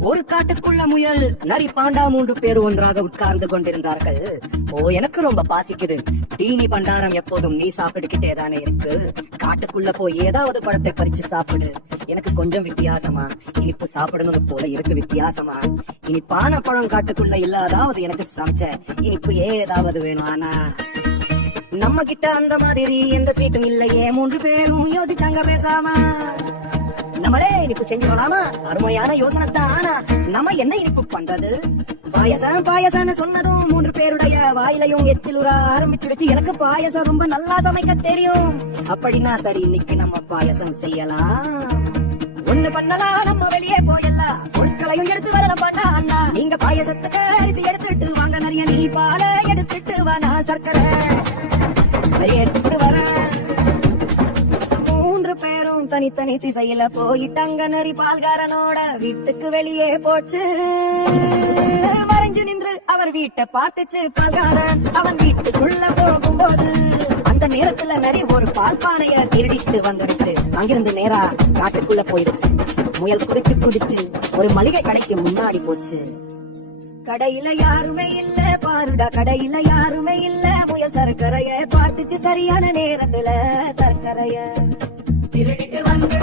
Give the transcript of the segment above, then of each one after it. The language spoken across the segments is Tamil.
ஒரு காட்டுக்குள்ள முயல் நரி பாண்டா மூன்று பேர் ஒன்றாக உட்கார்ந்து கொண்டிருந்தார்கள். ஓ எனக்கு ரொம்ப பாசிக்குது. தீனி பண்டாரம் எப்போதும் நீ சாப்பிட்டுக்கிட்டே தானே இருக்கு. காட்டுக்குள்ள போய் ஏதாவது பழத்தை பறிச்சு சாப்பிடு. எனக்கு கொஞ்சம் வித்தியாசமா. இனிப்பு சாப்பிடணும் போல இருக்கு வித்தியாசமா. இனிப்பான பழம் காட்டுக்குள்ள இல்லாதாவது எனக்கு சமைச்ச இனிப்பு ஏதாவது வேணும் ஆனா. நம்ம கிட்ட அந்த மாதிரி எந்த ஸ்வீட்டும் இல்லையே. மூன்று பேரும் யோசிச்சாங்க பேசாம. நம்மளே இனிப்பு செஞ்சுக்கலாமா அருமையான யோசனை தான் ஆனா நம்ம என்ன இனிப்பு பண்றது? பாயசம் பாயசம்னு சொன்னதும் மூன்று பேருடைய வாயிலையும் எச்சிலுற ஆரம்பிச்சுடுச்சு. எனக்கு பாயசம் ரொம்ப நல்லா சமைக்க தெரியும். அப்படின்னா சரி இன்னைக்கு நம்ம பாயசம் செய்யலாம். ஒண்ணு பண்ணலாம் நம்ம வெளியே போயலாம் பொருட்களையும் எடுத்து வரலாம் பண்ணா அண்ணா. நீங்க பாயசத்துக்கு அரிசி எடுத்துட்டு வாங்க நிறைய நீ பாலை எடுத்துட்டு வானா சர்க்கரை. தனித்தனி திசையில போயிட்டாங்க நரி பால்காரனோட வீட்டுக்கு வெளியே போச்சு. மறைஞ்சு நின்று அவர் வீட்டை பார்த்துச்சு பால்காரன். அவன் வீட்டுக்குள்ள போகும்போது அந்த நேரத்துல நரி ஒரு பால் பானைய திருடிட்டு வந்துடுச்சு அங்கிருந்து நேரா காட்டுக்குள்ள போயிடுச்சு. முயல் குடிச்சு குடிச்சு ஒரு மளிகை கடைக்கு முன்னாடி போச்சு. கடையில யாருமே இல்ல பாருடா கடையில யாருமே இல்ல. முயல் சர்க்கரைய பார்த்துச்சு சரியான நேரத்துல.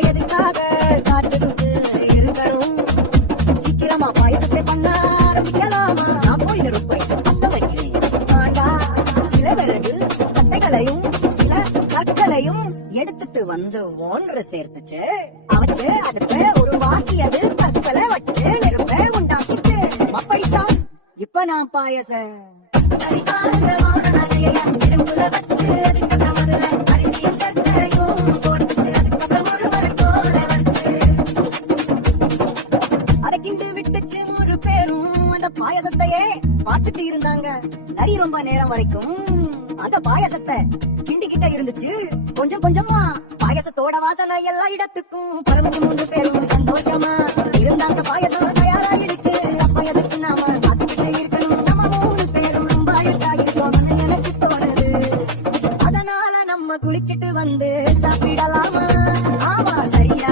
எதுக்காக இருக்கணும். சீக்கிரமா பாயசத்தை பண்ண ஆரம்பிக்கலாமா? நான் போய் நெருப்பை பத்த வைக்கிறேன். ஆண்டா சில கட்டைகளையும் சில கற்களையும் எடுத்துட்டு வந்து ஒன்று சேர்த்துச்சு. அவச்சு ஒரு வாக்கியது கற்களை வச்சு நெருப்பை உண்டாக்கிட்டு அப்படித்தான் இப்ப நான் பாயசம். அந்த பாயசத்தையே பாத்துட்டு இருந்தாங்க. நரி ரொம்ப நேரம் வரைக்கும் அந்த பாயசத்தை கிண்டிக்கிட்ட இருந்துச்சு. கொஞ்சம் கொஞ்சமா பாயசத்தோட வாசனை எல்லா இடத்துக்கும் பருவத்து மூன்று பேரும் சந்தோஷமா இருந்த அந்த பாயசம் தயாராயிடுச்சு. அப்ப எதுக்கு நாம பாத்துக்கிட்டே இருக்கணும்? நம்ம மூணு பேரும் ரொம்ப இருட்டா எனக்கு தோணுது. அதனால நம்ம குளிச்சிட்டு வந்து சாப்பிடலாமா? ஆமா சரியா.